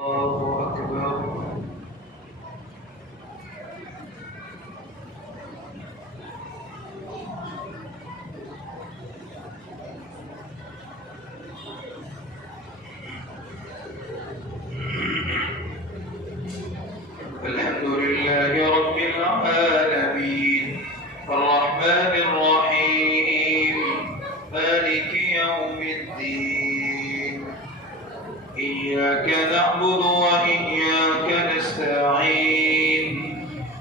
الله أكبر. الحمد لله رب العالمين الرحمن الرحيم مالك يوم الدين إياك نعبد وإياك نستعين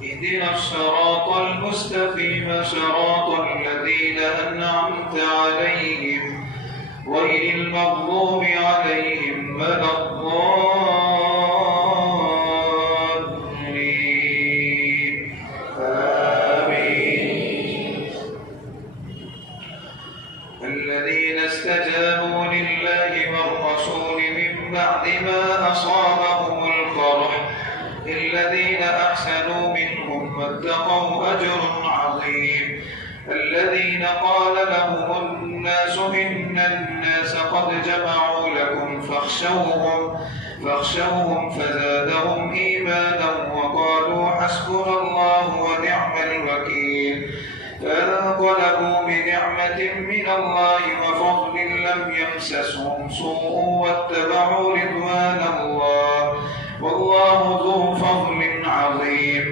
اهدنا الصراط المستقيم صراط الذين أنعمت عليهم غير المغضوب عليهم ولا الضالين آمين. الذين استجابوا لله والرسول من بعد ما أصابهم القرح للذين أحسنوا منهم واتقوا أجر عظيم. الذين قال لهم الناس إن الناس قد جمعوا لكم فاخشوهم فزادهم إيمانا وقالوا حسبنا الله ونعم الوكيل. فانقلبوا بنعمة من الله وفضل لم يمسسهم سوء واتبعوا رضوان الله والله ذو فضل عظيم.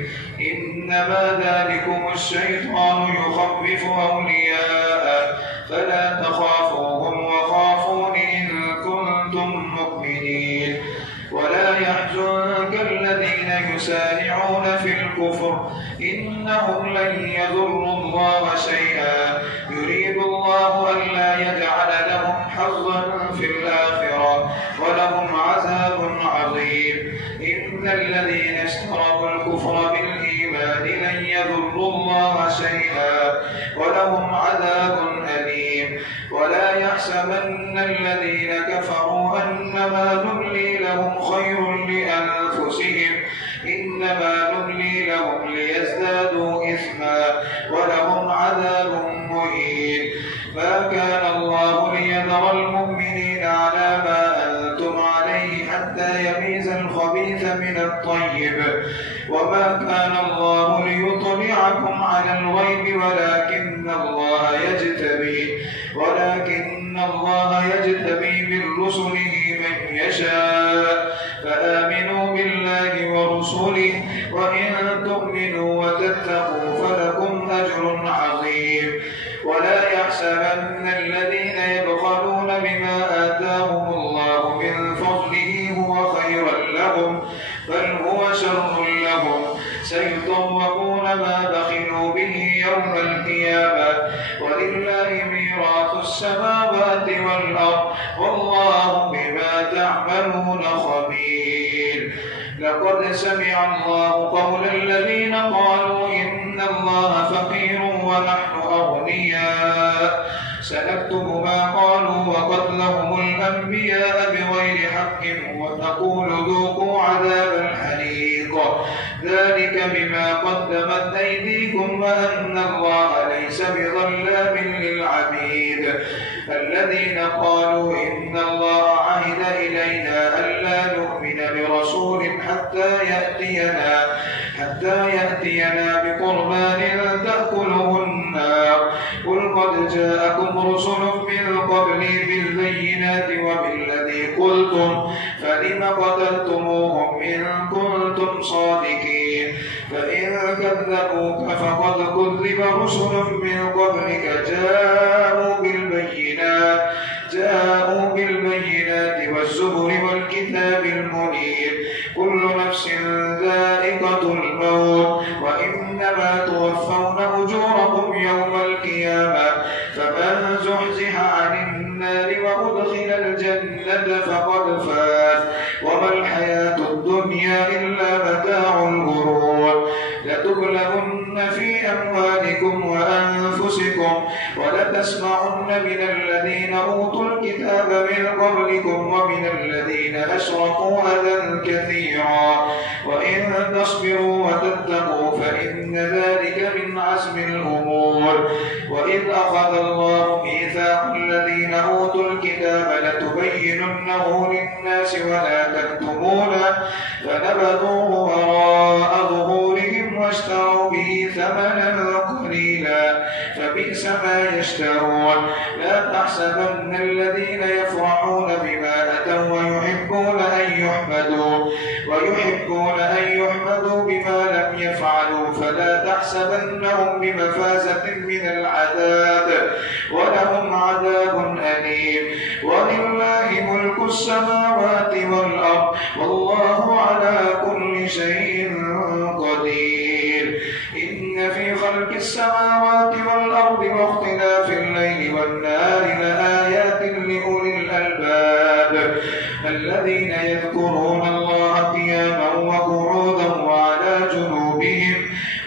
إنما ذلكم الشيطان يخوف أولياءه فلا تخافوهم وخافون إن كنتم مؤمنين. ولا يحزنك الذين يسارعون في الكفر إنهم لن يضروا الله شيئا يريد الله ألا يجعل لهم حظا في الآخرة ولهم عذاب عظيم. إن الذين اشتروا الكفر بالإيمان لن يضروا الله شيئا ولهم عذاب أليم. ولا يحسبن الذين كفروا أنما نملي لهم خير لأنفسهم إنما نملي لهم ليزدادوا إثما ولهم عذاب مهين. ما كان الله ليذر المؤمنين على ما أنتم عليه حتى يميز الخبيث من الطيب وما كان الله ليطلعكم على الغيب ولكن الله يجتبي من رسله من يشاء. فآمنوا بالله ورسله وإن تؤمنوا وتتقوا فلكم أجر عظيم. ولا يحسبن الذين يبخلون بما آتاهم الله من فضله هو خيرا لهم بل هو شر لهم سيطوقون ما بخلوا به يوم القيامة ولله ميراث السماوات والأرض والله بما تعملون خبير. لقد سمع الله قول الذين قالوا إن الله فقير ونحن أغنياء سنكتب ما قالوا وقتلهم الأنبياء بغير حق ونقول ذوقوا عذاب الحريق ذلك بما قدمت أيديكم وأن الله ليس بظلام للعبيد. الذين قالوا إن الله عهد إلينا ألا نؤمن برسول حتى يأتينا بقربان تأكله النار قل قد جاءكم رسل من قبلي بالبينات وبالذي قلتم فلم قتلتموهم إن كنتم صادقين. فإن كذبوك فقد كذب رسل من قبلك جاءوا بالبينات والزبر والكتاب المنير. كل نفس ذائقة الموت وإنما توفون أجوركم يوم القيامة فمن زحزح عن النار وأدخل الجنة فقد فاز وما الحياة الدنيا إلا متاع الغرور. لتبلغن في أموالكم وأنفسكم ولتسمعن من الذين أوتوا الكتاب من قبلكم ومن الذين أشركوا أذى كثيرا وإن تصبروا وتتقوا فإن ذلك من عزم الأمور. وإذ أخذ الله ميثاق الذين أوتوا الكتاب لتبيننه للناس ولا تكتمونه فنبذوه وراء ظهورهم واشتروا به ثمنا قليلا فبئس ما يشترون. لا تحسبن الذين يفرحون بما أتوا ويحبون أن يحمدوا بما لم يفعلوا فلا تحسبنهم بمفازة من العذاب ولهم عذاب أليم. ولله ملك السماوات والأرض والله على كل شيء قدير. إن في خلق السماوات والأرض واختلاف الليل والنهار لآيات لأولي الألباب الذين يذكرون الله قياما وقعودا وعلى جنوبهم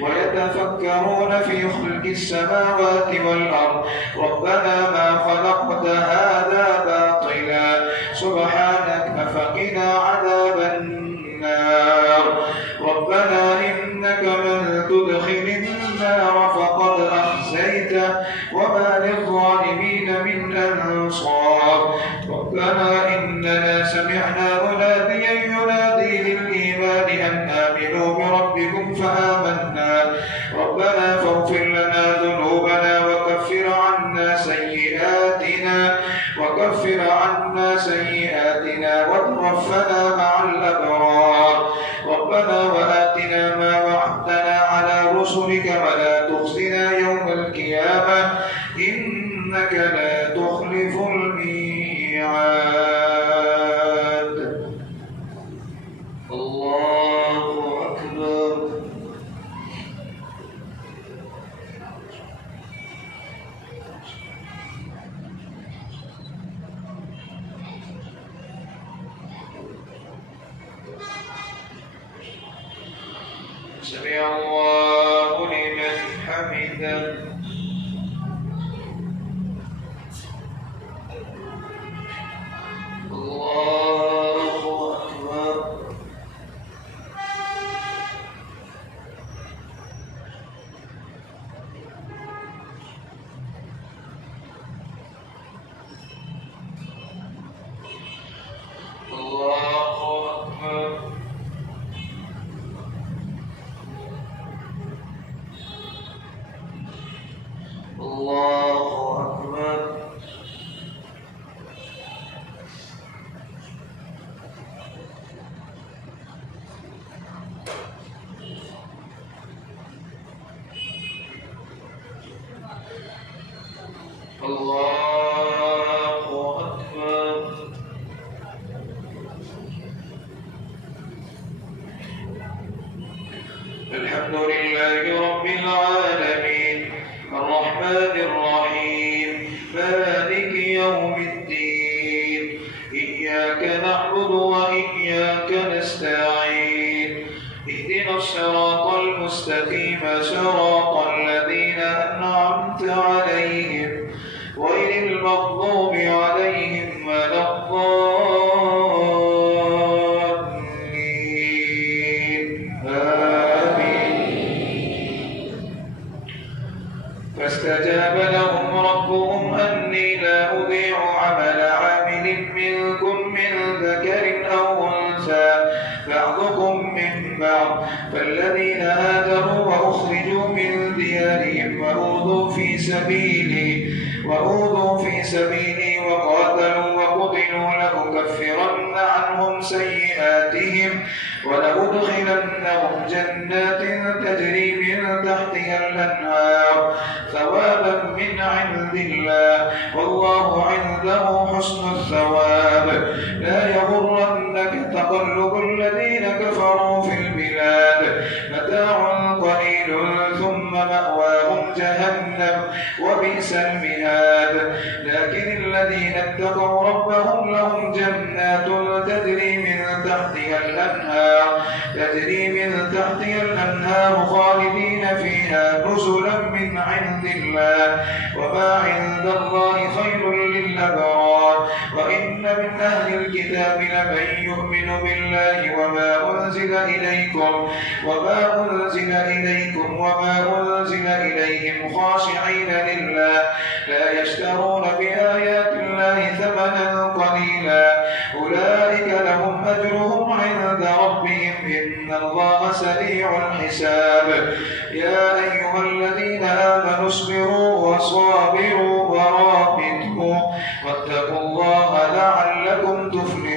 ويتفكرون في خلق السماوات والأرض ربنا ما خلقت هذا باطلا سبحانك فقنا عذاب النار. ربنا إنك من تدخل النار فقد أخزيته وما للظالمين من أنصار. ربنا إننا سمعنا مناديا ينادي للإيمان أن آمنوا بربكم فآمنا ربنا فاغفر لنا ذنوبنا وكفر عنا سيئاتنا وتوفنا مع الأبرار. ربنا وآتنا ما وعدتنا على رسلك ولا تخزنا يوم القيامة إنك لا تخلف الميعاد. الله أكبر. سمع الله لمن حمده. الله أكبر. الله أكبر. الله أكبر. الله أكبر. الحمد لله رب العالمين الرحمن الرحيم مالك يوم الدين إياك نعبد وإياك نستعين اهدنا الصراط المستقيم صراط الذين أنعمت عليهم غير المغضوب عليهم ولا الضالين آمين. فاستجاب لهم ربهم أني لا أضيع عمل عامل منكم من ذكر أو أنثى بعضكم من بعض فالذين هاجروا وأخرجوا من ديارهم وأوذوا في سبيلي وقاتلوا وقتلوا لأكفرن عنهم سيئاتهم ولأدخلنهم جنات تجري من تحتها الأنهار ثوابا من عند الله والله عنده حسن الثواب. لا يغرنك تقلب الذين كفروا في البلاد متاع قليل ثم مأواهم جهنم وبئس المهاد. لكن الذين اتقوا ربهم لهم جنات تجري من تحتها الأنهار خالدين فيها نزلا من عند الله وما عند الله خير للأبرار. وإن من أهل الكتاب لمن يؤمن بالله وما أنزل إليهم خاشعين لله لا يشترون بآيات الله ثمنا قليلا أولئك لهم أجرهم عند إن الله سريع الحساب. يا أيها الذين آمنوا اصبروا وصابروا ورابطوا واتقوا الله لعلكم تفلحون.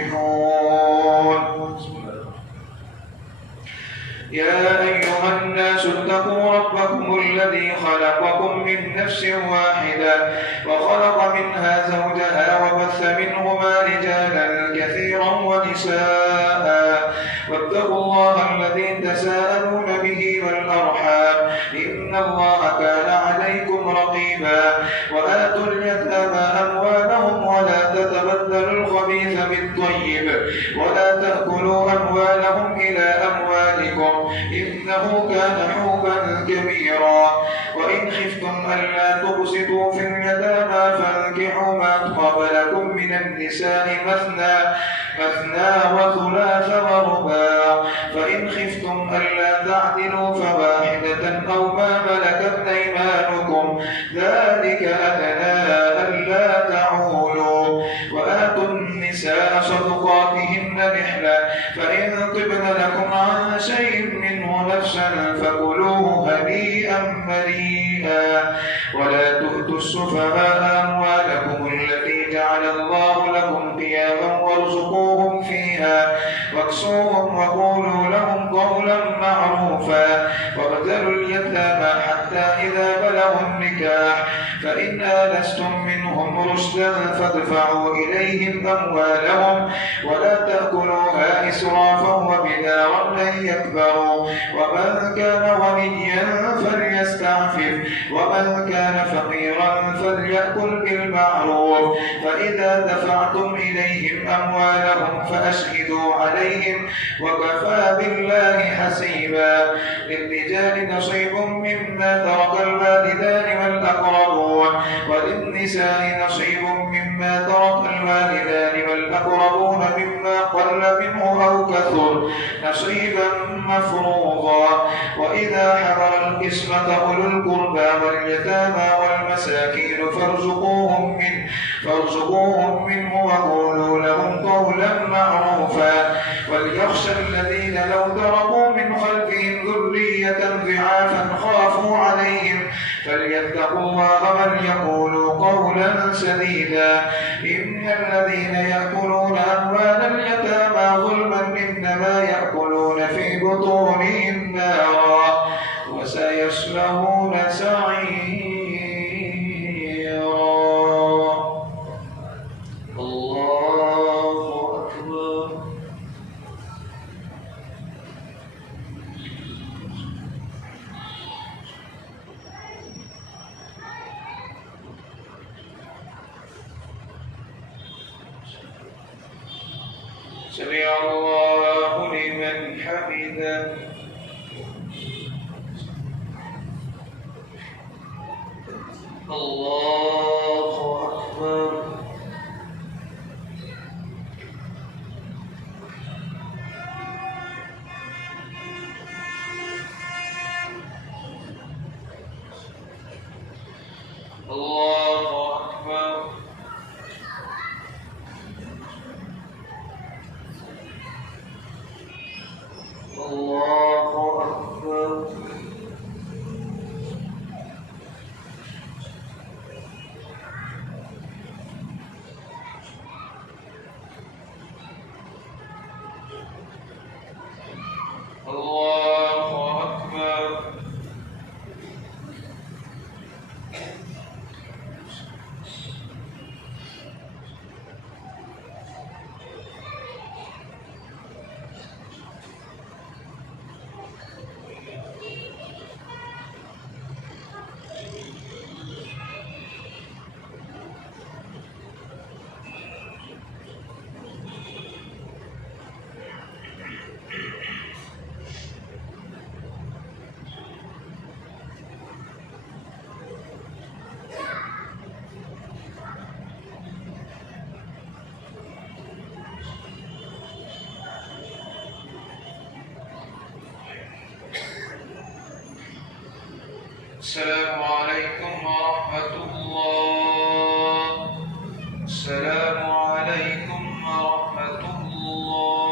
يا أيها الناس اتقوا ربكم الذي خلقكم من نفس واحدة وخلق منها زوجها وبث منهما رجالا كثيرا ونساء واتقوا الله الذي تساءلون به والأرحام إن الله كان عليكم رقيبا. وآتوا اليتامى أموالهم ولا تتبدلوا الخبيث بالطيب ولا تأكلوا أموالهم إلى أموالكم إنه كان حوبا كبيرا. وإن خفتم ألا تقسطوا في اليتامى فانكحوا ما طاب لكم من النساء مثنى وثلاث ورباع فإن خفتم ألا تعدلوا فواحدة أو ما ملكت أيمانكم ذلك أدنى ألا تعولوا. وآتوا النساء صدقاتهن نحلة فإن طبن لكم عن شيء منه نفسا فكلوه هنيئا مريئا. ولا تؤتوا السفهاء أموالكم التي جعل الله لكم قياما وارزقوهم فيها واكسوهم وقولوا لهم قولا معروفا. وابتلوا اليتامى حتى إذا بلغوا النكاح فإن آنستم منهم رشدا فادفعوا إليهم أموالهم ولا تأكلوها إسرافا وبدارا أن يكبروا. ومن كان غنيا فليستعفف ومن كان فقيرا فليأكل بالمعروف. فإذا دفعتم إليهم أموالهم فأشهدوا عليهم وكفى بالله حسيبا. للرجال نصيب مما ترك الوالدان والأقربون وللنساء نصيب مما ترك الوالدان والأقربون مما قل منه أو كثر نصيبا مفروضا. وإذا حضر القسمة أولو القربى واليتامى والمساكين فارزقوهم منه وقولوا لهم قولا معروفا. وليخشى الذين لو تركوا من خلفهم ذرية ضعافا خافوا عليهم فليتقوا الله وليقولوا قولا سديدا. إن الذين يأكلون أموال اليتامى ظلما إنما يأكلون في بطونهم نارا وسيصلون سعيرا. الله أكبر. سمع الله لمن حمده. الله أكبر. الله أكبر. الله أكبر. الله أكبر. السلام عليكم ورحمة الله. السلام عليكم ورحمة الله.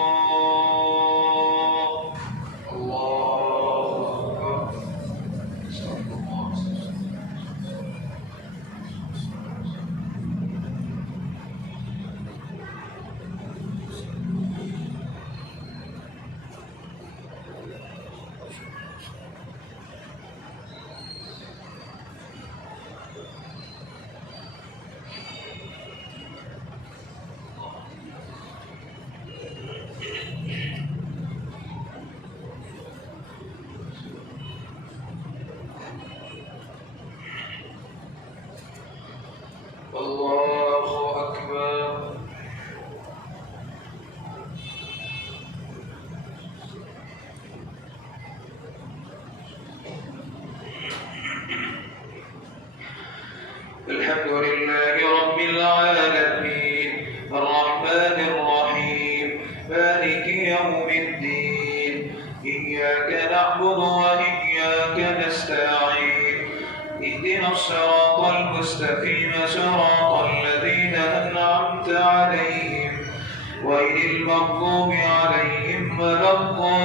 إياك نعبد وإياك نستعين اهدنا الصراط المستقيم صراط الذين أنعمت عليهم غير المغضوب عليهم ولا الضالين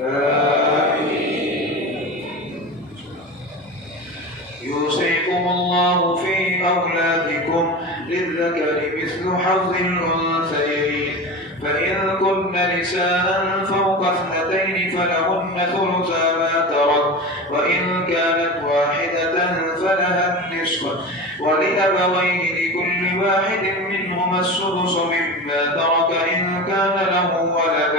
آمين. يوصيكم الله في أولادكم للذكر مثل حظ الأنثيين فإن كن نساء فوق اثنتين فلهن ثلثا ما ترك وإن كانت واحدة فلها النصف ولأبويه لكل واحد منهما السدس مما ترك إن كان له ولد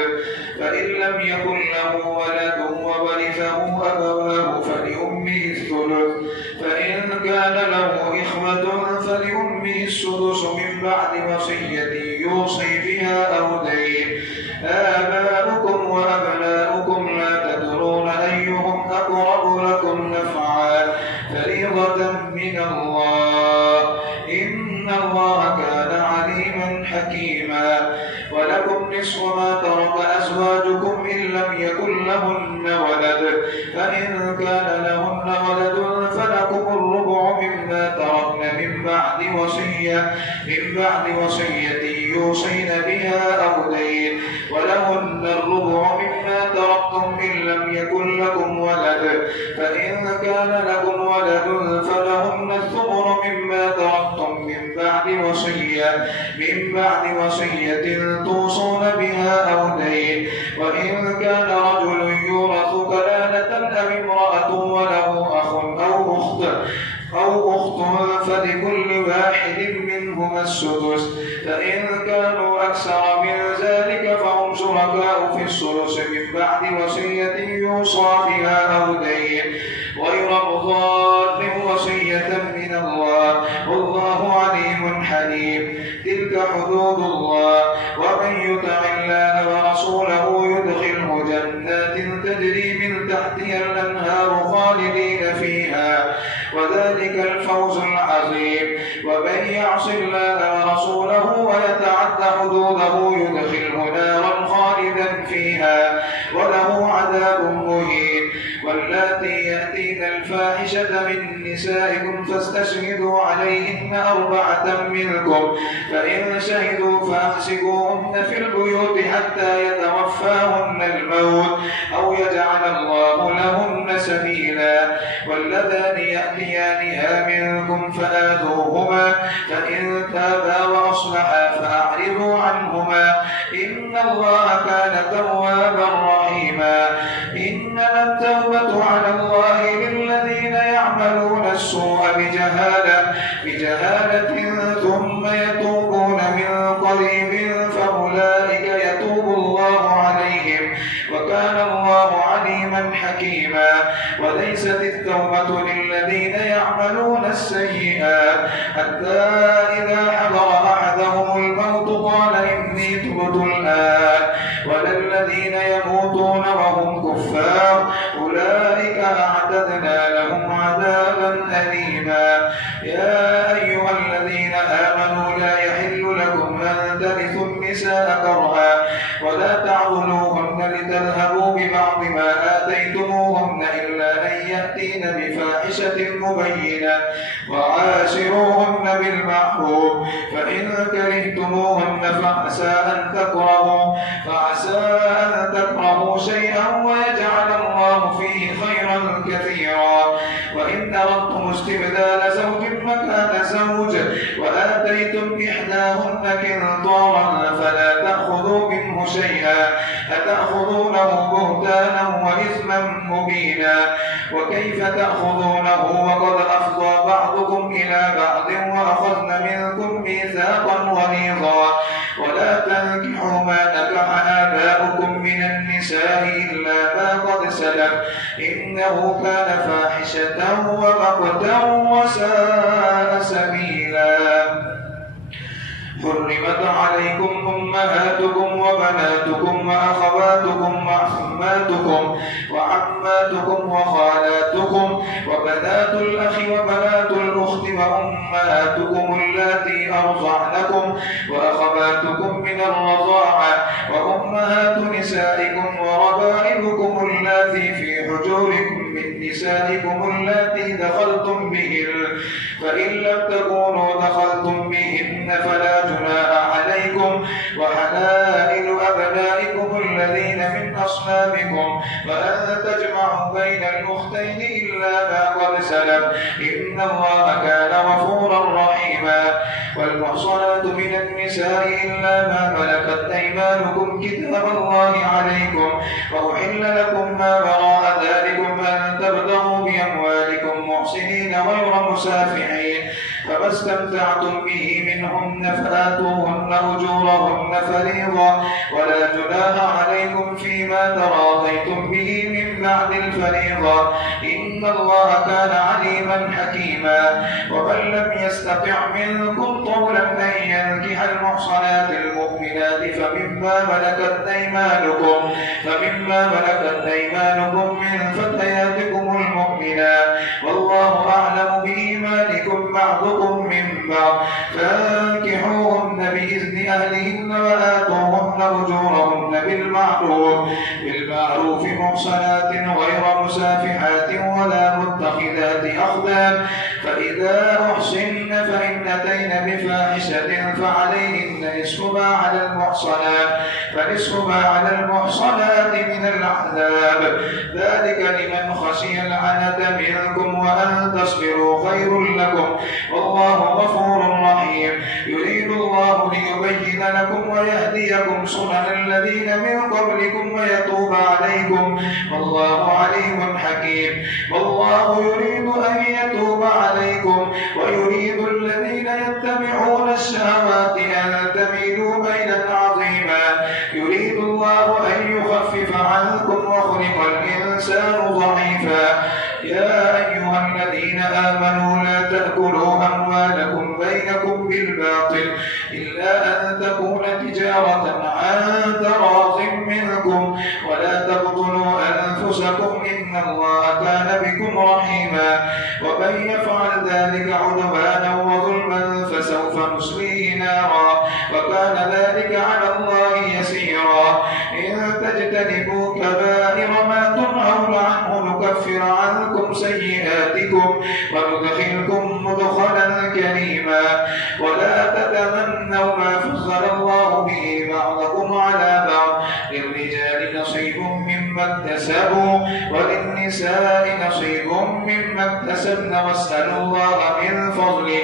فإن لم يكن له ولد وورثه أبواه فلأمه الثلث فإن كان له إخوة فلأمه السدس من بعد وصية يوصي بها أو دين آباؤكم وأبناؤكم لا تدرون أيهم أقرب لكم نفعا فريضة من الله إن الله كان عليما حكيما ولكم نصف ما ترك أزواجكم إن لم يكن لهن ولد فإن كان لهن ولد فلكم الربع مما تركن من بعد وصية يوصين بها أو دين ولهن الربع مما تركتم إن لم يكن لكم ولد فإن كان لكم ولد فلهن الثمن مما تركتم من بعد وصية توصون بها أو دين وإن كان رجل يورث كلالة أو امرأة وله أخ أو أخت فلكل واحد منهما السدس فإن كانوا أكثر من ذلك فهم شركاء في الثلث من بعد وصية يوصى بها أو دين غير مضار وصية من الله والله عليم حليم تلك حدود الله ومن يطع الله ورسوله يدخله جنات تجري من تحتها الأنهار خالدين فيها وذلك الفوز العظيم ومن يعص الله ورسوله ويتعد حدوده يدخله نارا خالدا فيها وله عذاب مهين واللاتي يأتين الفاحشة من نسائكم فاستشهدوا عليهن 4 منكم فإن شهدوا فأمسكوهن في البيوت حتى يتوفاهن الموت أو يجعل الله لهن سبيلا واللذان يأتيانها منكم فآذوهما فإن تابا وأصلحا فأعرضوا عنهما إن الله كان توابا رحيما إنما التوبة على الله للذين يعملون السوء بجهالة ثم يتوبون من قريب فأولئك يتوب الله عليهم وكان الله عليما حكيما وليست التوبة للذين يعملون السيئات حتى إذا حضر أحدهم الموت قال إني تبت الآن ولا الذين يموتون وهم كفار أولئك أعتدنا لهم عذابا أليما يا أيها الذين آمنوا لا يحل لكم أن ترثوا النساء كرها ولا تعضلوهن لتذهبوا ببعض ما آتيتموهن إلا أن يأتين بفاحشة مبينة وعاشروهن بالمعروف فإن كرهتموهن فعسى أن تكرهوا شيئا ويجعل الله فيه خيرا كثيرا وإن أردتم استبدال زوج مكان زوج وآتيتم إحداهن قنطارا فلا تأخذوا منه شيئا أتأخذونه بهتانا وإثما مبينا وكيف تأخذونه وقد أفضى بعضكم إلى بعض وأخذن منكم ميثاقا غليظا ولا تنكحوا ما نكح آباؤكم من النساء إلا ما قد سلف إنه كان فاحشة ومقتا وساء سبيلا حرمت عليكم أمهاتكم وبناتكم وأخواتكم وعماتكم وخالاتكم وبنات الأخ وبنات الأخت وأمهاتكم اللاتي أرضعنكم وأخواتكم من الرضاعة وأمهات نسائكم وربائبكم اللاتي في حجوركم من نسائكم اللاتي دخلتم بهن فإن لم تكونوا دخلتم بهن فلا جناح عليكم وحلائل أبنائكم الذين من أصلابكم وأن تجمعوا بين الأختين إلا ما قد سلف إن الله كان غفورا رحيما والمحصنات من النساء إلا ما ملكت أيمانكم كتاب الله عليكم وأحل لكم ما وراء ذلكم أن تبتغوا بأموالكم محسنين غير مسافحين فما استمتعتم به منهن فآتوهن أجورهن فريضة ولا جناح عليكم فيما تراضيتم به من بعد الفريضة إن الله كان عليما حكيما ومن لم يستطع منكم طولا أن ينكح المحصنات المؤمنات فمما ملكت أيمانكم من فتياتكم المؤمنات والله أعلم بإيمانكم بعضكم من بعض فانكحوهن بإذن أهلهن وآتوهن أجورهن بالمعروف محصنات غير مسافحات ولا متخذات أخدان فإذا أحصن فإن أتين بفاحشة فعليهن نصف ما على المحصنات من العذاب ذلك لمن خشي العنة منكم وأن تصبروا خير لكم والله غفور رحيم يريد الله ليبين لكم ويهديكم سنن الذين من قبلكم ويتوب عليكم والله عليم حكيم والله يريد أن يتوب عليكم ويريد الذين يتبعون الشهوات أن تميلوا ميلا عظيما يريد الله أن يخفف عنكم وخلق الإنسان ضعيفا يا أيها الذين آمنوا لا تأكلوا أموالكم بينكم بالباطل إلا أن تكون تجارة عن تراض منكم ولا تقتلوا أنفسكم إن الله كان بكم رحيما ومن يفعل ذلك عدوانا وظلما فسوف نصليه نارا وكان ذلك على الله يسيرا إن تجتنبوا كبائر ما تنهون عنه نكفر عنكم سيئاتكم وندخلكم مدخلا كريما ولا تتمنوا ما فضل الله به بعضكم على بعض للرجال نصيب مما اكتسبوا وللنساء نصيب مما اكتسبن واسألوا الله من فضله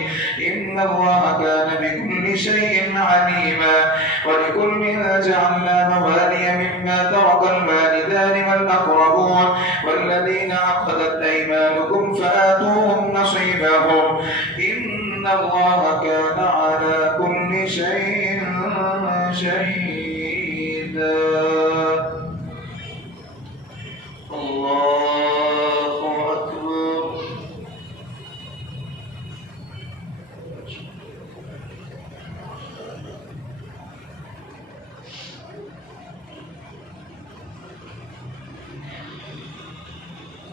إن الله كان بكل شيء عليما ولكل جعلنا موالي مما ترك الوالدان والأقربون والذين عقدت أيمانكم فآتوهم نصيبهم إن الله كان على كل شيء شهيدا الله أكبر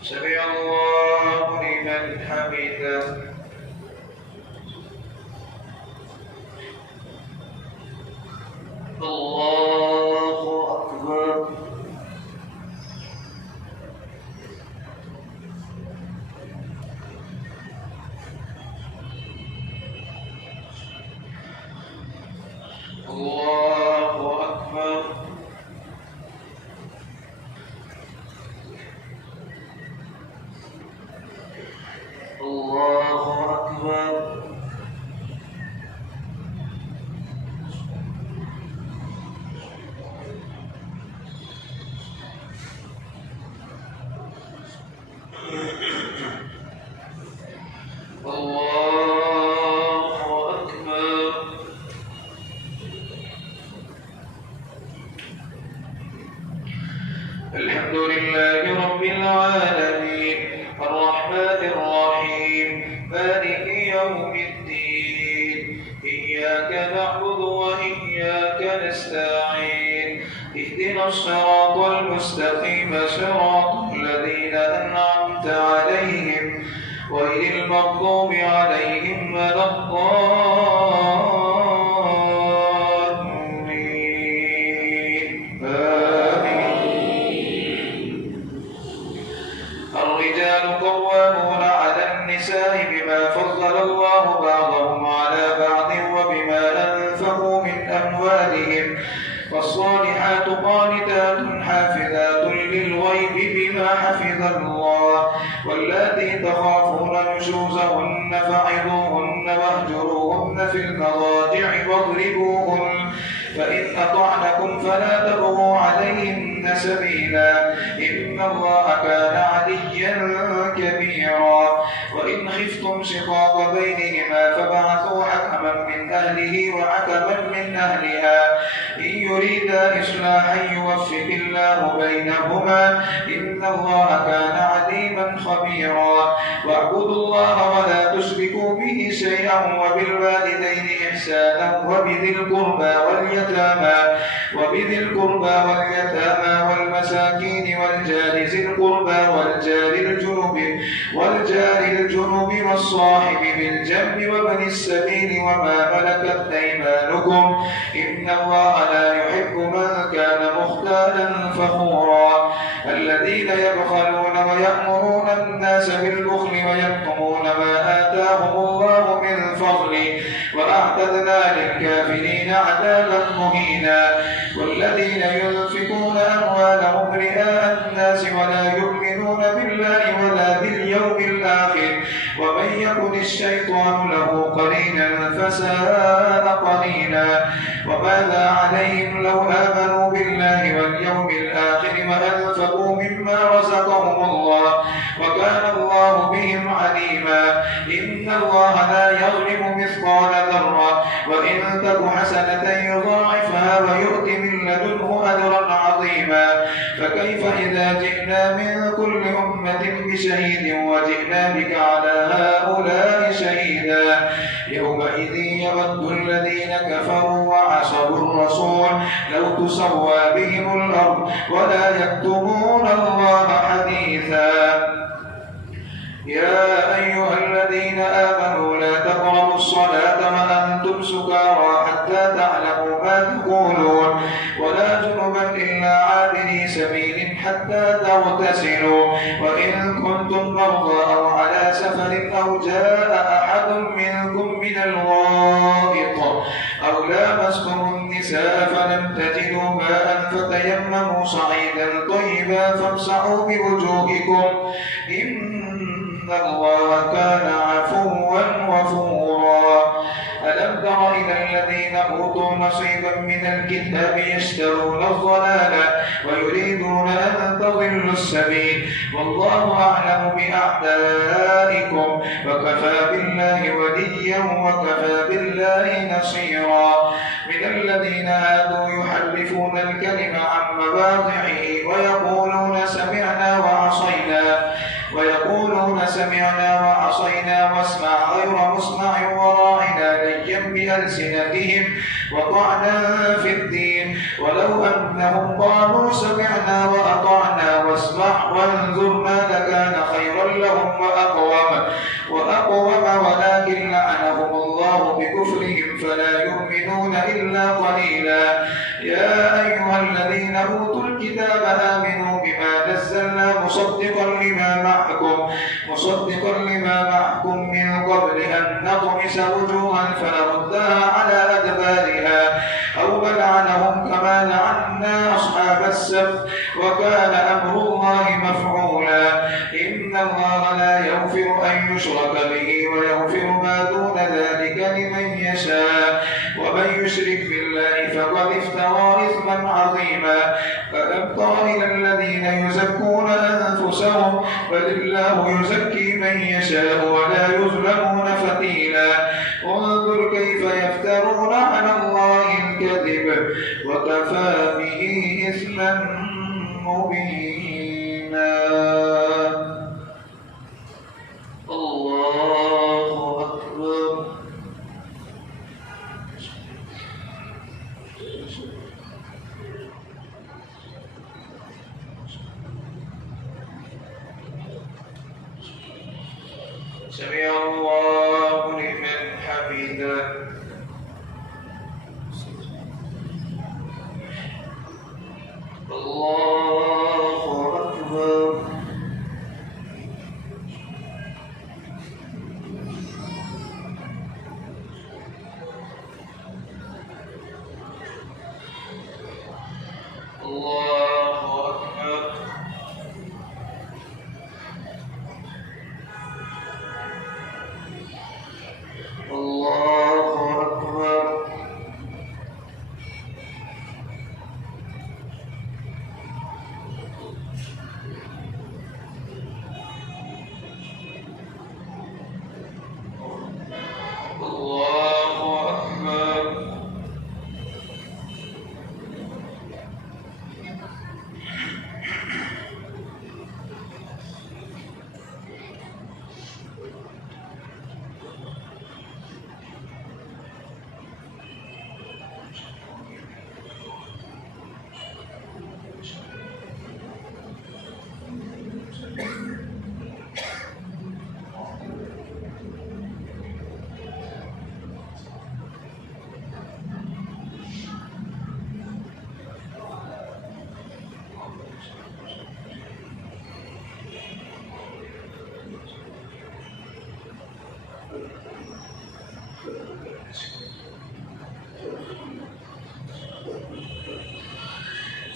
سمع الله لمن حمده الله أكبر الله أكبر الله أكبر الحمد لله رب العالمين الرحمن الرحيم مالك يوم الدين إياك نعبد وإياك نستعين اهدنا الصراط المستقيم صراط الذين أنعمت عليهم غير المغضوب عليهم ولا الضالين أنفقوا من أموالهم فالصالحات قانتات حافظات للغيب بما حفظ الله واللاتي تخافون نشوزهن فعظوهن واهجروهن في المضاجع واضربوهن فإن أطعنكم فلا تبغوا عليهن سبيلا إن الله كان عليا كبيرا وإن خفتم شقاق بينهما فبعثوا حكما من أهله وحكما من أهلها إن يريدا إصلاحا يوفق الله بينهما إن الله كان عليما خبيرا واعبدوا الله ولا تشركوا به شيئا وبالوالدين إحسانا وبذي القربى واليتامى والمساكين والجار ذي القربى والجار الجنوب والصاحب بالجنب وابن السبيل وما ملكت أيمانكم إن الله لا يحب من كان مختالا فخورا الذين يبخلون ويأمرون الناس بالبخل ويكتمون ما آتاهم الله من فضله وأعتدنا للكافرين عذابا مهينا والذين ينفقون أموالهم رئاء الناس ولا يؤمنون بالله ولا باليوم الآخر ومن يكن الشيطان له قرينا فساء قرينا وماذا عليهم لو آمنوا بالله واليوم الآخر وأنفقوا مما رزقهم الله وكان الله بهم عليما إن الله لا يظلم مثقال ذرة وإن تك حسنة يضاعفها ويؤت من لدنه أجرا عظيما فكيف إذا جئنا من كل أمة بشهيد وجئنا بك على هؤلاء شهيدا يومئذ يود الذين كفروا وعصوا الرسول لو تسوى بهم الأرض ولا يكتمون الله حديثا يا أيها الذين آمنوا لا تقربوا الصلاة وأنتم سكارى حتى تعلموا ما تقولون ولا جنبا إلا عابري سبيل حتى تغتسلوا وإن كنتم مرضى أو على سفر أو جاء أحد منكم من الغائط أو لامستم النساء فلم تجدوا ماء فتيمموا صعيدا طيبا فامسحوا بوجوهكم إن الله كان عفوا غفورا ألم تر إلى الذين أوتوا نصيبا من الكتاب يشترون الضلالة ويريدون أن تضلوا السبيل والله أعلم بأعدائكم وكفى بالله وليا وكفى بالله نصيرا من الذين هادوا يحرفون الكلم عن مواضعه ويقولون سمعنا وعصينا واسمع غير مسمع وراعنا ليا بألسنتهم وطعنا في الدين ولو أنهم قالوا سمعنا وأطعنا واسمع وانظرنا لكان خيرا لهم وأقوم ولكن لعنهم الله بكفرهم فلا يؤمنون إلا قليلا يا أيها الذين أوتوا الكتاب آمنوا بما نزلنا مصدقا لما معكم من قبل أن نطمس وجوها فنردها على أدبارها أو نلعنهم كما لعنا أصحاب السبت وكان أمر الله مفعولا إن الله لا يغفر أن يشرك به ويغفر ما دون ذلك لمن يشاء ومن يشرك بالله فقد افترى إثما عظيما ألم تر إلى الذين يزكون أنفسهم بل الله يزكي من يشاء ولا يظلمون فتيلا انظر كيف يفترون على الله الكذب وكفى به إثما مبينا الله أكبر سمع الله لمن حمده الله أكبر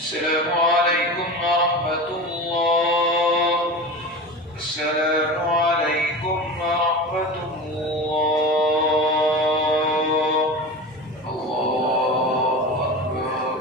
السلام عليكم ورحمة الله. السلام عليكم ورحمة الله. الله أكبر.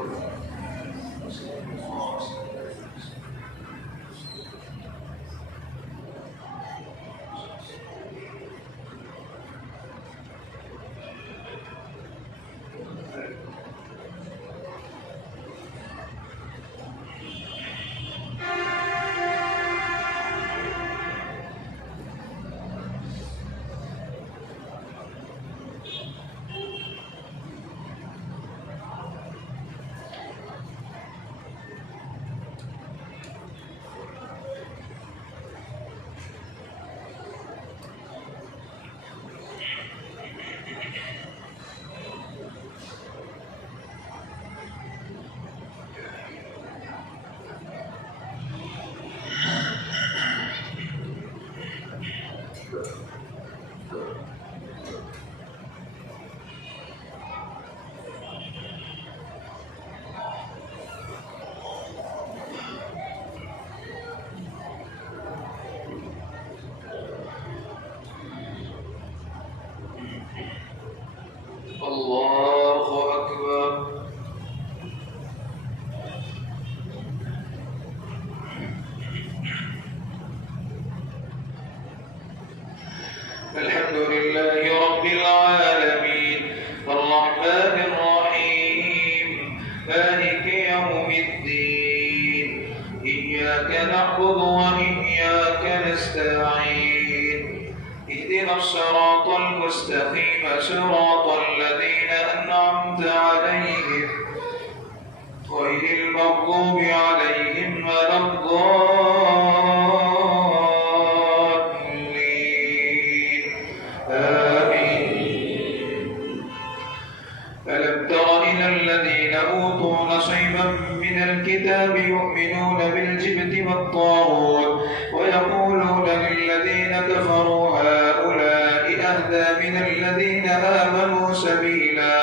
الله أكبر. الحمد لله رب العالمين الرحمن الرحيم مالك يوم الدين إياك نعبد وإياك نستعين اهدنا الصراط المستقيم صراط الذين أنعمت عليهم غير المغضوب عليهم ولا الضالين آمين. ألم تر إلى الذين أوتوا نصيبا من الكتاب يؤمنون بالجبت والطاغوت ويقولون للذين كفروا هؤلاء أهدى من الذين آمنوا سبيلا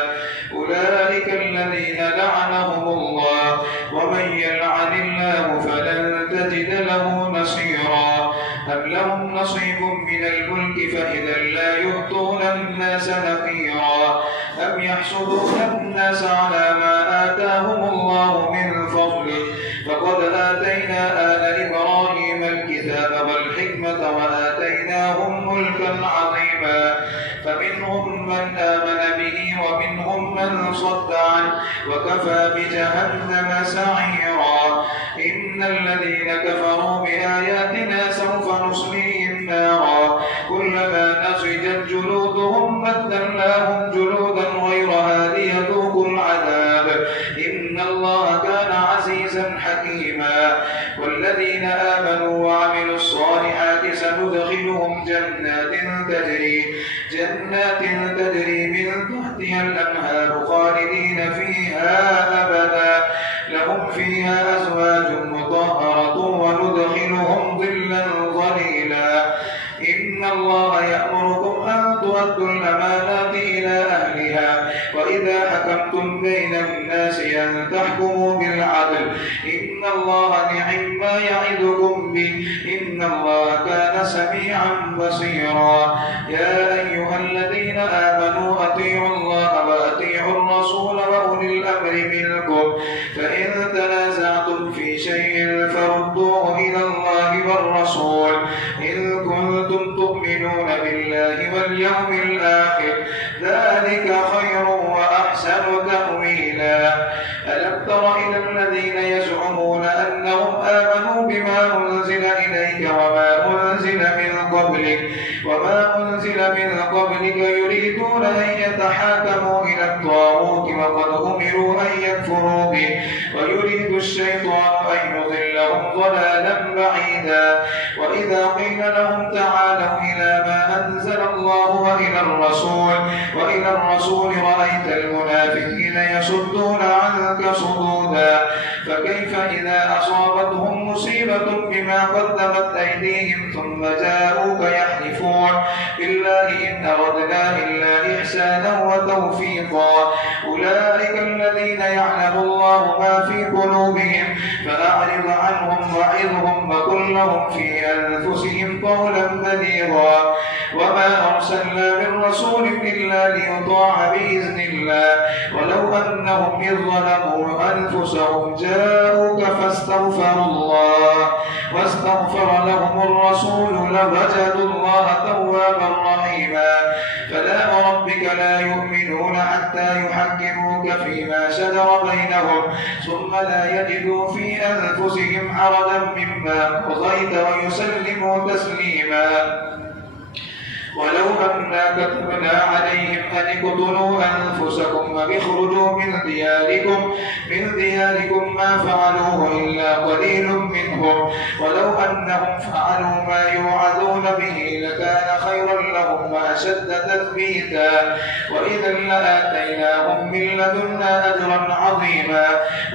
أولئك الذين لعنهم الله ومن يلعن الله فلن تجد له نصيرا أم لهم نصيب من الملك فإذا لا يؤتون الناس نقيرا أم يحسدون الناس على ما آتاهم الله من فضله فقد آتينا آل إبراهيم الكتاب والحكمة وآتيناهم ملكا عظيما فمنهم من آمن به ومنهم من صد عنه وكفى بجهنم سعيرا. إن الذين كفروا بآياتنا سوف نصليهم نارا كلما نضجت جلودهم بدلناهم جلودا غيرها ليذوقوا العذاب إن الله كان عزيزا حكيما. والذين آمنوا وعملوا الصالحات سندخلهم جنات تجري من تحتها الأنهار خالدين فيها أبدا لهم فيها أزواج مطهرة وندخلهم ظلا ظليلا. إن الله يأمركم أن تؤدوا الأمانات إلى أهلها وإذا حكمتم بين الناس أن تحكموا بالعدل إن الله نعم يعظكم به إن الله كان سميعا بصيرا. يا أيها الذين آمنوا أطيعوا الله وأطيعوا الرسول وأولي الأمر منكم فإن تنازعتم في شيء فردوه إلى الله والرسول إن كنتم تؤمنون بالله واليوم الآخر ذلك خير وأحسن تأويلا. ألم تر إلى الذين يزعمون أنهم آمنوا بما أنزل إليك وما أنزل من قبلك يريدون أن يتحاكموا إلى الطاغوت وقد أمروا أن يكفروا به ويريد الشيطان أن يضلهم ضلالا بعيدا. وإذا قيل لهم تعالوا إلى ما أنزل الله وإلى الرسول رأيت المنافقين يصدون عنك صدودا. فكيف إذا أصابتهم مصيبة بما قدمت أيديهم ثم جاءوك يحلفون بالله إن أردنا إلا إحسانا وتوفيقا أولئك الذين يعلم الله ما في قلوبهم فأعرض عنهم وعظهم وقل لهم في أنفسهم قولا بليغا وما أرسلنا من رسول إلا ليطاع بإذن الله ولو أنهم إذ ظلموا أنفسهم جاءوك واستغفر لهم الرسول لوجدوا الله توابا رحيما فلا وربك لا يؤمنون حتى يحكموك فيما شجر بينهم ثم لا يجدوا في أنفسهم حرجا مما قضيت ويسلموا تسليما ولو أنا كتبنا عليهم أن اقتلوا أنفسكم واخرجوا من دياركم ما فعلوه إلا قليل منهم ولو أنهم فعلوا ما يوعظون به لكان خيرا لهم وأشد تثبيتا وإذا لآتيناهم من لدنا أجرا عظيما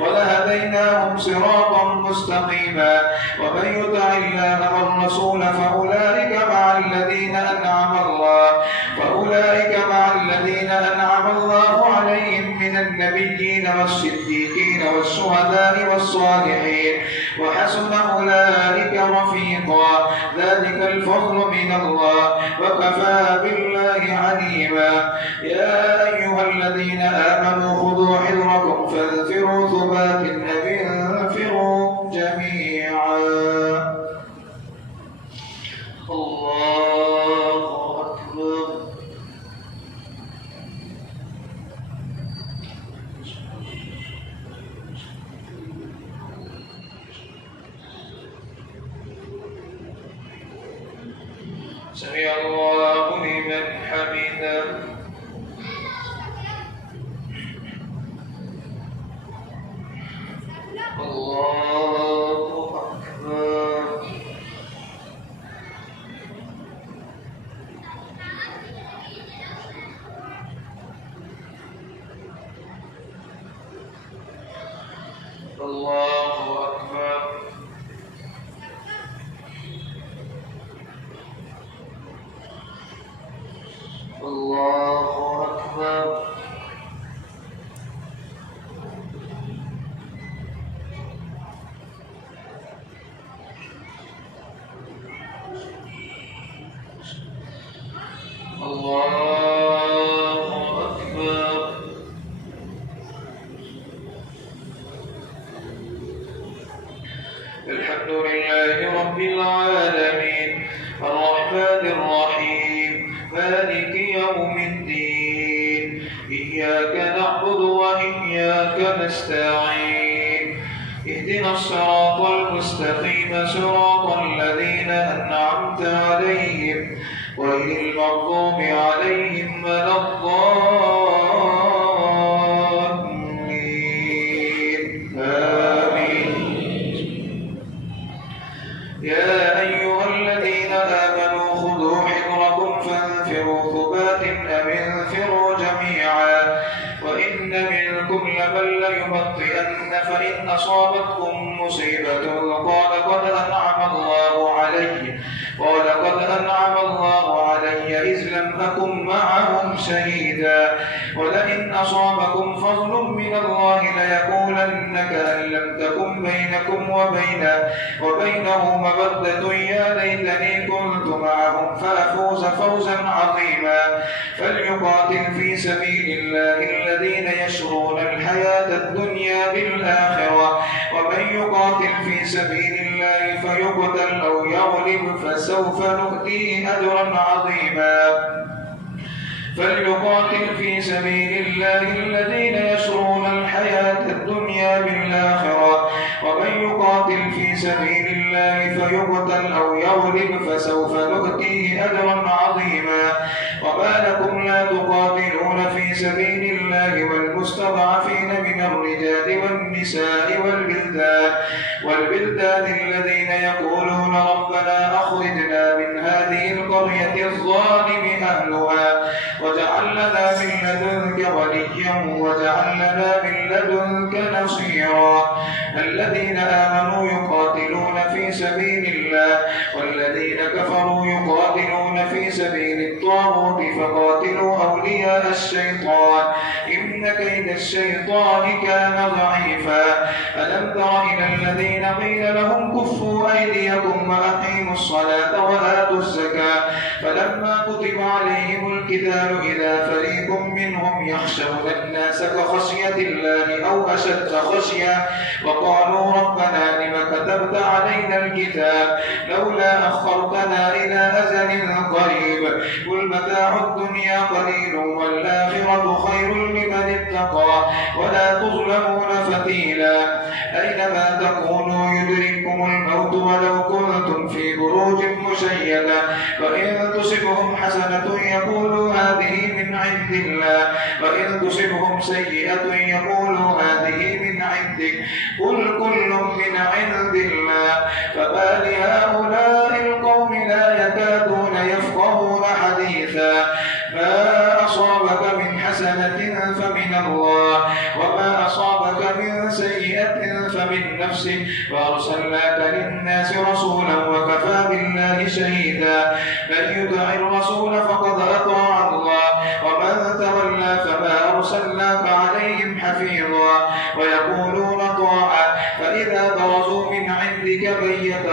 ولهديناهم صراطا مستقيما ومن يطع الله والرسول فأولئك مع الذين أنعم الله عليهم من النبيين والصديقين والشهداء والصالحين وحسن أولئك رفيقا ذلك الفضل من الله وكفى بالله عليما يا أيها الذين آمنوا خذوا حذركم فانفروا ثبات انفروا جميعا الله أكبر سمع الله لمن حمده الله أكبر الله أكبر الله أكبر الله أكبر الحمد لله رب العالمين الرحمن الرحيم مالك يوم الدين إياك نعبد وإياك نستعين اهدنا الصراط المستقيم صراط الذين أنعمت عليهم غير المغضوب عليهم ولا الضالين آمين يا أيها الذين آمنوا خذوا حذركم فانفروا ثبات أو انفروا جميعا وإن منكم لمن ليبطئن فإن أصابتكم مصيبة قال قد أنعم الله علي إذ لم أكن معهم شهيدا ولئن أصابكم فضل من الله ليقولن كأن لم تكن بينكم وبينه مودة يا ليتني كنت معهم فأفوز فوزا عظيما فليقاتل في سبيل الله الذين يشرون الحياة الدنيا بالآخرة ومن يقاتل في سبيل الله فيقتل أو يغلب فسوف نؤتيه أجرا عظيما فليقاتل في سبيل الله الذين يشرون الحياة الدنيا بالآخرة ومن يقاتل في سبيل الله فيقتل أو يغلب فسوف نؤتيه أجرا عظيما وما لكم لا تقاتلون في سبيل الله والمستضعفين من الرجال والنساء والبلدان الذين يقولون ربنا أخرجنا من هذه القرية الظالم أهلها واجعل لنا من لدنك وليا واجعل لنا من لدنك نصيرا الذين آمنوا يقاتلون في سبيل الله والذين كفروا يقاتلون في سبيل الطاغوت فقاتلوا أولياء الشيطان إن كيد الشيطان كان ضعيفا ألم تر إلى الذين قيل لهم كفوا أيديكم وأقيموا الصلاة وآتوا الزكاة فلما كتب عليهم القتال إذا فريق منهم يخشون الناس كخشية الله أو أشد خشية وقالوا ربنا لم كتبت علينا الكتاب لولا أخرتنا إلى أجل قريب قل متاع الدنيا قليل والآخرة خير لمن اتقى ولا تظلمون فتيلا أينما تكونوا يدرككم الموت ولو كنتم في بروج مشيدة وإن تصبهم حسنة يقولوا هذه من عند الله وإن تصبهم سيئة يقولوا هذه من عندك قل كل من عند الله فما لهؤلاء القوم لا يكادون يفقهون حديثا ما أصابك من حسنة فمن الله وما أصابك من سيئة فمن نفسك وأرسلناك للناس رسولا وكفى بالله شهيدا من يطع الرسول فقد أطاع الله ومن تولى فما أرسلناك عليهم حفيظا ويقولون طاعة فإذا برزوا من عندك بيت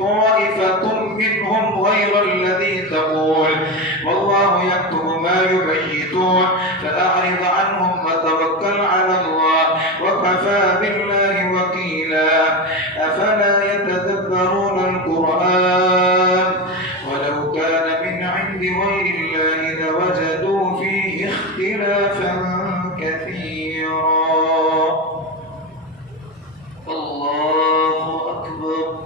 طائفة منهم غير الذي تقول والله يكتب ما يبيتون فأعرض عنهم وتوكل على الله وكفى بالله وكيلا أفلا يتدبرون القرآن ولو كان من عند غير الله لوجدوا فيه اختلافا كثيرا الله أكبر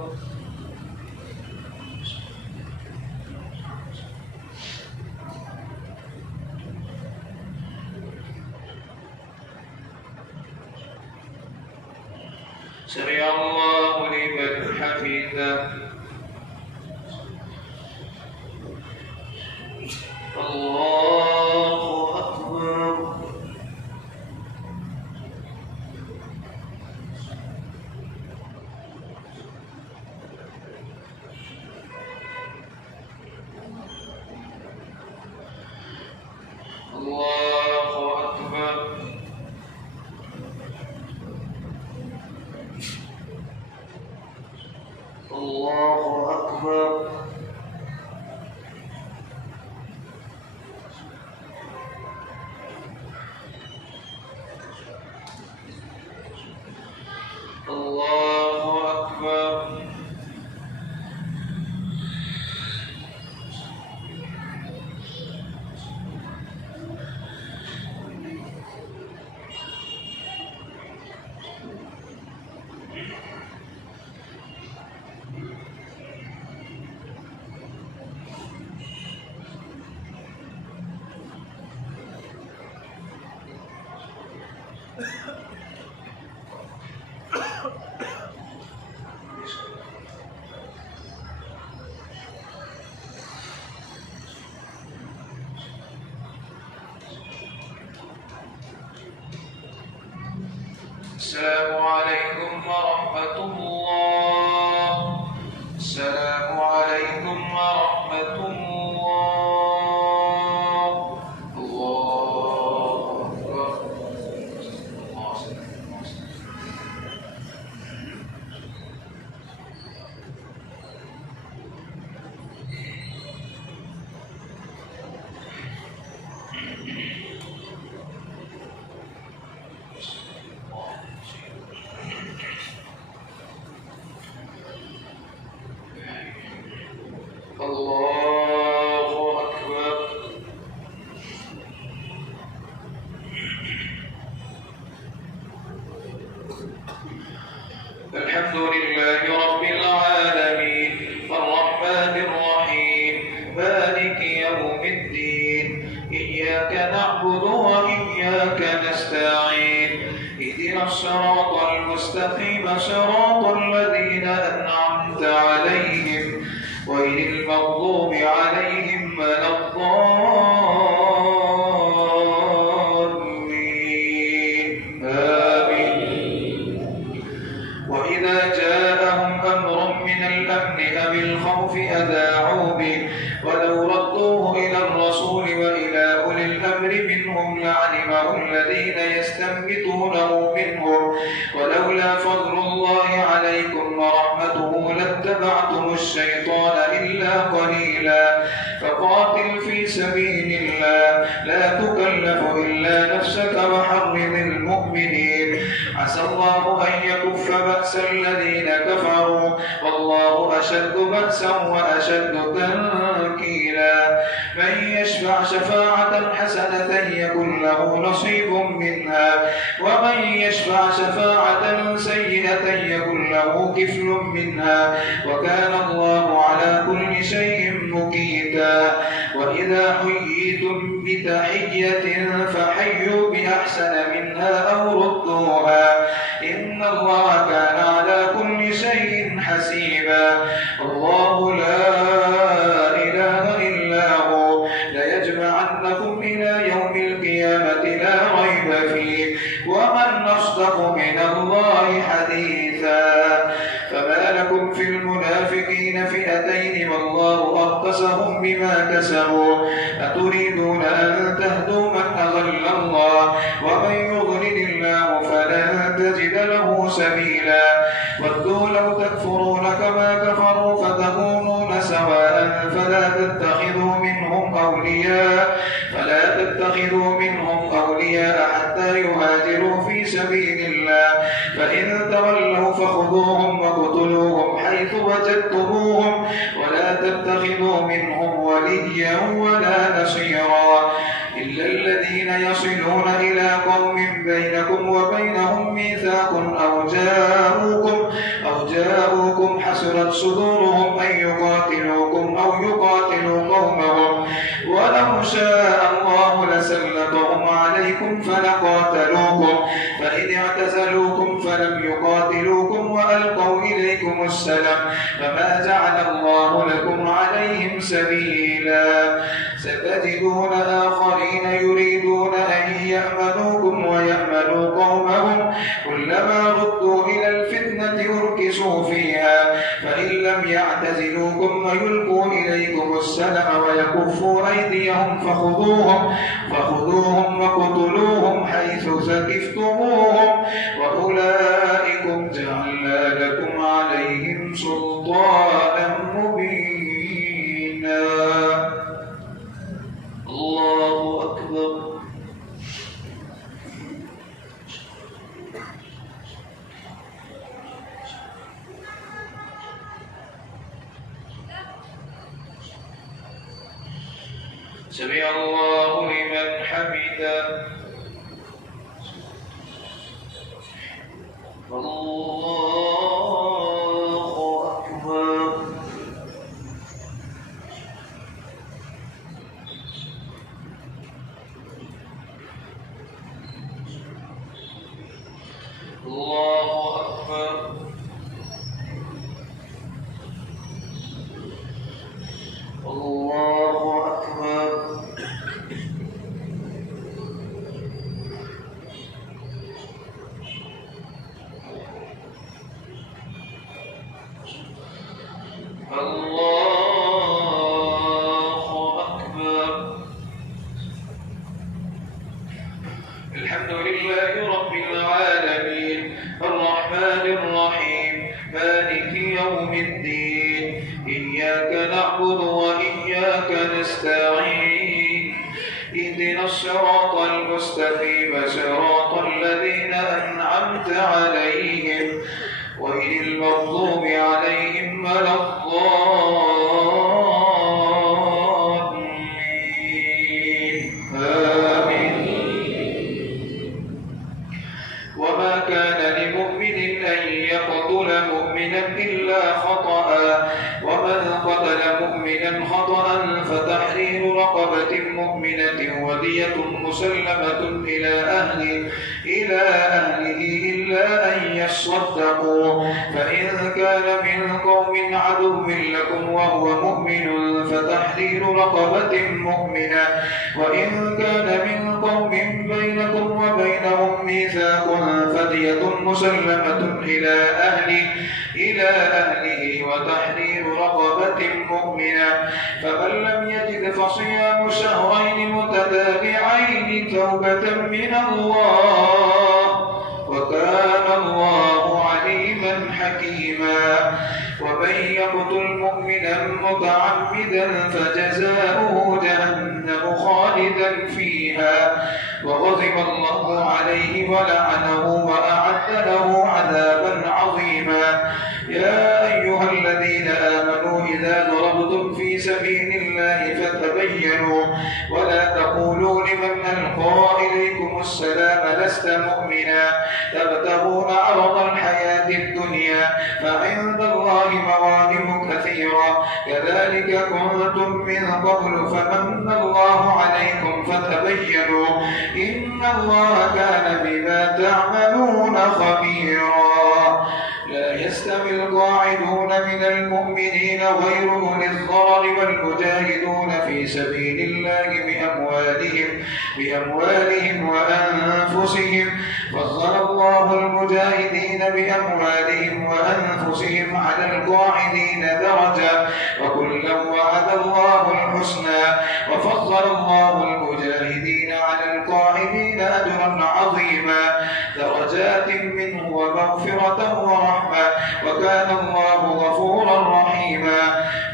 سمع الله لمن حمده الله أكبر الله أكبر الله أكبر الله أكبر السلام عليكم ورحمة الله السلام عليكم ورحمة الله الله الله أكبر الحمد لله رب العالمين الرحمن الرحيم مالك يوم الدين إياك نعبد وإياك نستعين اهدنا الصراط المستقيم صراط الذين أنعمت عليهم غير المغضوب عليهم ولا الضالين آمين وإذا جاءهم أمر من الأمن أو الخوف أذاعوا به ولو ردوه إلى الرسول وإلى أولي الأمر منهم لعلمه تستنبطونه منهم ولولا فضل الله عليكم ورحمته لاتبعتم الشيطان إلا قليلا فقاتل في سبيل الله لا تكلف إلا نفسك وحرض المؤمنين عسى الله أن يكف بأس الذين كفروا والله أشد بأسا وأشد تنكيلا من يشفع شفاعة حسنة يكن له نصيب منها ومن يشفع شفاعة سيئة يكن له كفل منها وكان الله على كل شيء مقيتا وإذا حييتم بتحية فحيوا بأحسن منها أو ردوها إن الله كان على كل شيء حسيبا الله لا إله إلا هو ليجمعنكم إلى يوم القيامة لا ريب فيه ومن أصدق من الله حديثا فما لكم في المنافقين فئتين والله أركسهم بما كسبوا أتريدون أن تهدوا من أضل الله ومن يضلل الله فلن تجد له سبيلا ودوا لو تكفرون كما كفروا فتكونون سواء فلا تتخذوا منهم أولياء حتى يهاجروا في سبيل الله فإن تولوا فخذوهم وقتلوهم حيث وجدتموهم ولا تتخذوا منهم وليا ولا نصيرا إلا الذين يصلون إلى قوم بينكم وبينهم ميثاق أو جاءوكم حسرت صدورهم أن يقاتلوكم أو يقاتلوا قومهم ولو شاء الله لسلطهم عليكم فلقاتلوكم فإن اعتزلوكم فلم يقاتلوكم وألقوا إليكم السلام فما جعل الله لكم عليهم سبيلا ستجدون آخرين يريدون أن يأمنوكم ويأمنوا قومهم كلما ردوا إلى الفتنة أركسوا فيها فإن لم يعتزلوكم ويلقوا إليكم السلام ويكفوا أيديهم فخذوهم وقتلوهم حيث ثقفتموهم وأولئكم جعلنا لكم عليهم سلطانا مبينا الله أكبر سمع الله لمن حمده الله أكبر الله أكبر الله أكبر الله أكبر الحمد لله رب العالمين الرحمن الرحيم مالك يوم الدين إياك نعبد وإياك نستعين اهدنا الصراط المستقيم صراط الذين أنعمت عليهم غير المغضوب عليهم ولا الضالين آمين وما كان لمؤمن أن يقتل مؤمنا إلا خطأ ومن قتل مؤمنا خطأ فتحرير رقبة مؤمنة ودية مسلمة إلى أهله إلا أن يصدقوا فإن كان من قوم عدو لكم وهو مؤمن فتحرير رقبة مؤمنة وإن كان من قوم بينكم وبينهم ميثاق فدية مسلمة إلى أهله وتحرير رقبة مؤمنة فمن لم يجد فصيام شهرين متتابعين توبة من الله يقتل مؤمنا متعمدا فجزاؤه جهنم خالدا فيها وغضب الله عليه ولعنه وأعد له عذابا عظيما. يا أيها الذين آمنوا إذا ضربتم في سبيل الله فتبينوا ولا تقولوا لمن ألقى إليكم السلام لست مؤمنا تبتغون عرض الحياة الدنيا فعند الله مغانم كثيرة كذلك كنتم من قبل فمن الله عليكم فتبينوا إن الله كان بما تعملون خبيرا. لا يستوي القاعدون من المؤمنين غير أولي الضرر والمجاهدون في سبيل الله بأموالهم وأنفسهم فضل الله المجاهدين بأموالهم وأنفسهم على القاعدين درجة وكلا وعد الله الحسنى وفضل الله المجاهدين على القاعدين أجرا عظيما درجات منه ومغفرة ورحمة وكان الله غفورا رحيما.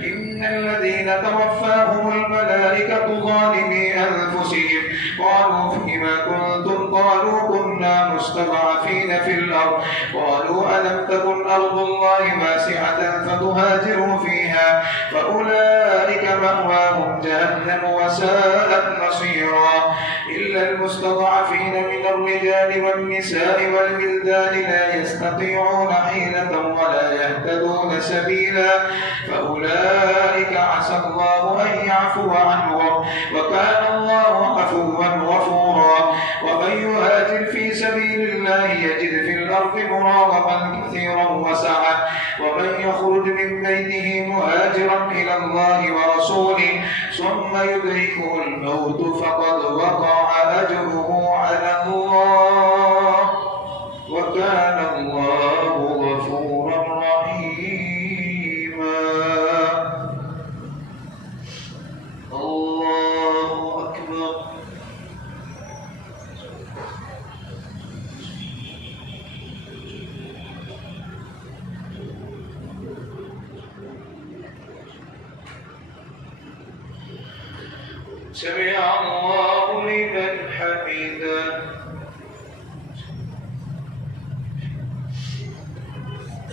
إن الذين توفاهم الملائكة ظالمي أنفسهم قالوا فيما كنتم قالوا كنا مستضعفين في الأرض قالوا ألم تكن أرض الله واسعة فتهاجروا فيها فأولئك مأواهم جهنم وساءت مصيرا. إلا المستضعفين من الرجال والنساء والولدان لا يستطيعون حيلة ولا يهتدون سبيلا فأولئك عسى الله أن يعفو عنهم وكان الله عفوا غفورا. ومن يهاجر في سبيل الله يجد في الأرض مراغما كثيرا وسعة ومن يخرج من بيته مهاجرا إلى الله ورسوله ثم يدركه الموت فقد وقع أجره على الله وكان الله غفورا رحيما. الله أكبر. سمع الله لمن حمده.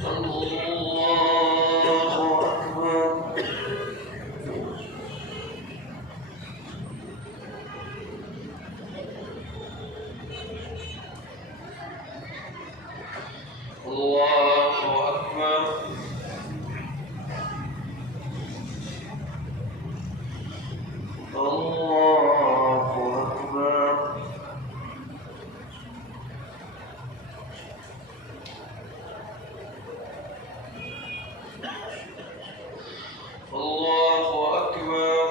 الله أكبر. الله أكبر. الله أكبر. الله أكبر.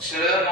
السلام